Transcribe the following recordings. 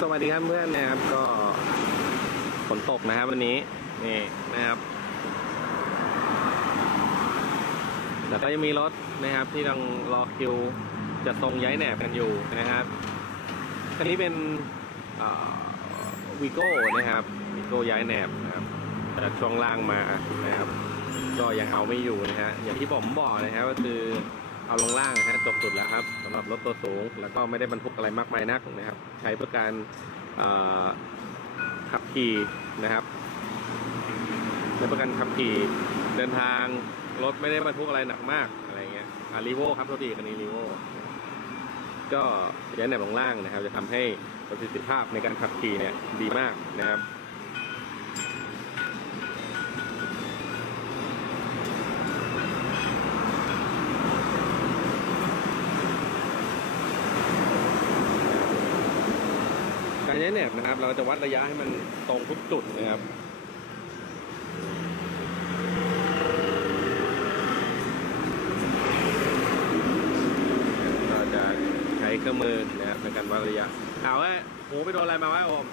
สวัสดีครับเพื่อนนะครับก็ฝนตกนะครับ วันนี้นี่นะครับแล้วก็ยังมีรถนะครับ ที่กำลังรอคิวจะทรงย้ายแหนบกันอยู่นะครับคันนี้เป็นวีโก้นะครับวีโก้ย้ายแหนบนะครับแต่ช่วงล่างมานะครับ ก็ยังเอาไม่อยู่นะฮะอย่างที่ผมบอกนะครับก็คือ เอาลงล่างนะฮะจบสุดแล้วครับสำหรับรถตัวสูง แล้วก็ไม่ได้บรรทุกอะไรมากมายนักนะครับ ใช้เพื่อการขับขี่นะครับใช้เพื่อการขับขี่เดินทางรถไม่ได้บรรทุกอะไรหนักมากอะไรเงี้ยอารีโวครับโทษทีคันนี้รีโวก็ย้ายแหนบลงล่างนะครับ จะทำให้ประสิทธิภาพในการขับขี่เนี่ยดีมากนะครับ การย้ายแหนบนะครับ เราจะวัดระยะให้มันตรงทุกจุดนะครับเราจะใช้เครื่องมือนะครับในการวัดระยะถามว่าหมูไปโดนอะไรมาวะโอม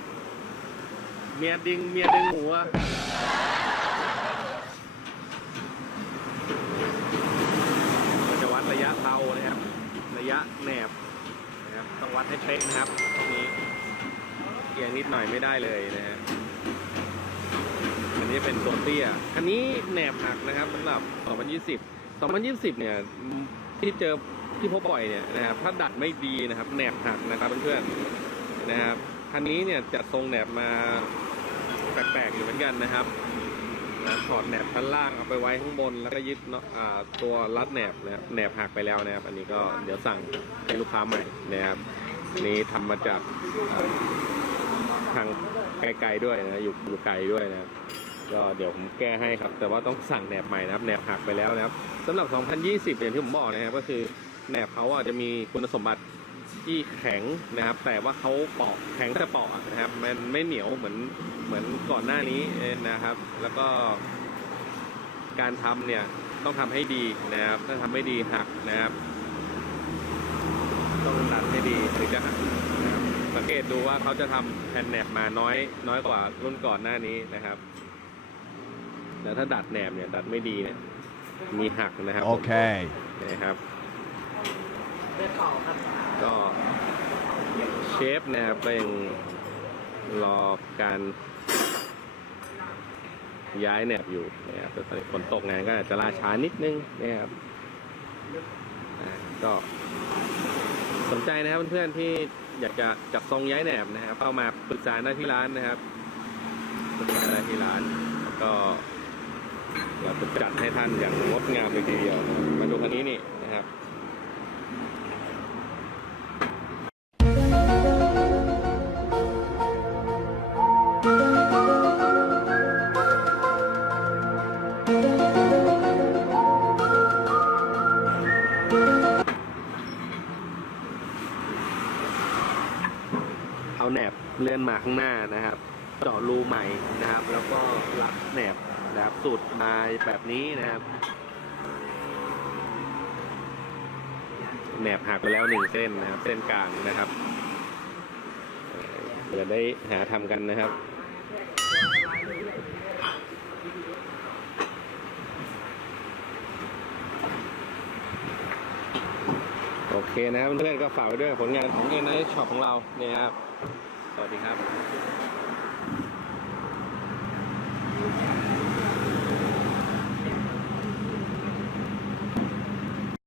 เมียดึงเมียดึงหมูอะเราจะวัดระยะเตานะครับ ระยะแหนบนะครับต้องวัดให้เป๊ะนะครับตรงนี้ เอียงนิดหน่อยไม่ได้เลยนะฮะอันนี้เป็นตัวเตี้ยอันนี้แหนบหักนะครับสำหรับ 2020 2020 เนี่ยที่เจอที่พบบ่อยเนี่ยนะครับถ้าดัดไม่ดีนะครับแหนบหักนะครับเพื่อนๆนะครับคันนี้เนี่ยจะทรงแหนบมาแปลกๆอยู่เหมือนกันนะครับถอดแหนบชั้นล่างเอาไปไว้ข้างบน แล้วก็ยึดเนาะตัวรัดแหนบนะครับแหนบหักไปแล้วนะครับ อันนี้ก็เดี๋ยวสั่งให้ลูกค้าใหม่นะครับอันนี้ทำมาจาก ทางไกลๆด้วยนะอยู่อยู่ไกลด้วยนะก็เดี๋ยวผมแก้ให้ครับ แต่ว่าต้องสั่งแหนบใหม่นะครับแหนบหักไปแล้วนะครับสำหรับ 2020อย่างที่ผมบอกนะครับก็คือแหนบเขาอะจะมีคุณสมบัติที่แข็งนะครับ แต่ว่าเขาเปาะแข็งแต่เปาะนะครับ มันไม่เหนียวเหมือนเหมือนก่อนหน้านี้นะครับ แล้วก็การทำเนี่ยต้องทำให้ดีนะครับ ถ้าทำไม่ดีหักนะครับ ต้องดัดให้ดีถึงจะหัก สังเกตดูว่าเขาจะทำแผ่นแหนบมาน้อยน้อยกว่ารุ่นก่อนหน้านี้นะครับ แล้วถ้าดัดแหนบเนี่ย ดัดไม่ดีเนี่ยมีหักนะครับผม Okay. นะครับก็เชฟนะครับเป็นรอการย้ายแหนบอยู่นะครับแต่ฝนตกงานก็อาจจะล่าช้านิดนึงนะครับอ่าก็ สนใจนะครับเพื่อนๆที่อยากจะจัดทรงย้ายแหนบนะครับเข้ามาปรึกษาได้ที่ร้านนะครับปรึกษาได้ที่ร้านแล้วก็เราจะจัดให้ท่านอย่างงดงามเลยทีเดียว มาดูคันนี้นี่นะครับ เอาแหนบเลื่อนมาข้างหน้านะครับเจาะรูใหม่นะครับ แล้วก็รัดแหนบนะครับสูตรมาแบบนี้นะครับแหนบหักไปแล้วหนึ่งเส้นนะครับ เส้นกลางนะครับเอ่อเดี๋ยวได้หาทำกันนะครับโอเคนะครับเพื่อนก็ฝากไว้ด้วยผลงานของเอ็นไอช็อปของเราเนี่ยครับ สวัสดีครับ